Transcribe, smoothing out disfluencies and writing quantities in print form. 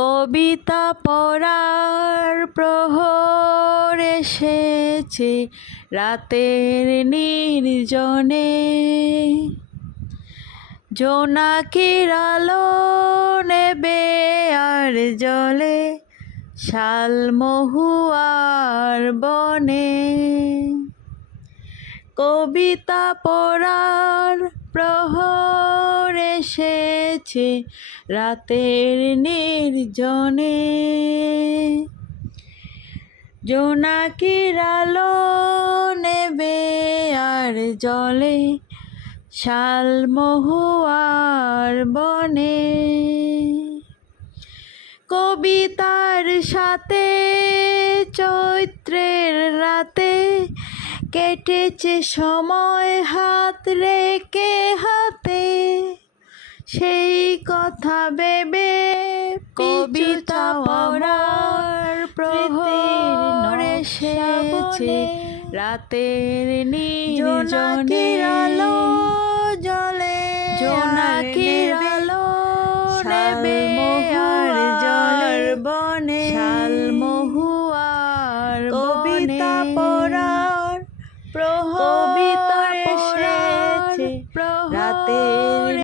কবিতা পড়ার প্রহর এসেছে রাতের নির্জনে, জোনাকির আলো নেবে আর জলে শালমহুয়ার বনে। কবিতা পড়ার প্রহর এসেছে রাতের নির্জনে, জোনাকির আলো নেবে আর জলে শালমহুয়ার বনে। কবিতার সাথে চৈত্রের রাতে কেটেছে সময় হাত রেখে হাতে, সেই কথা ভেবে কবিতা পড়ার প্রহর এসেছে রাতের নির্জনে। আলো জলে জোনাকির আলো নেবে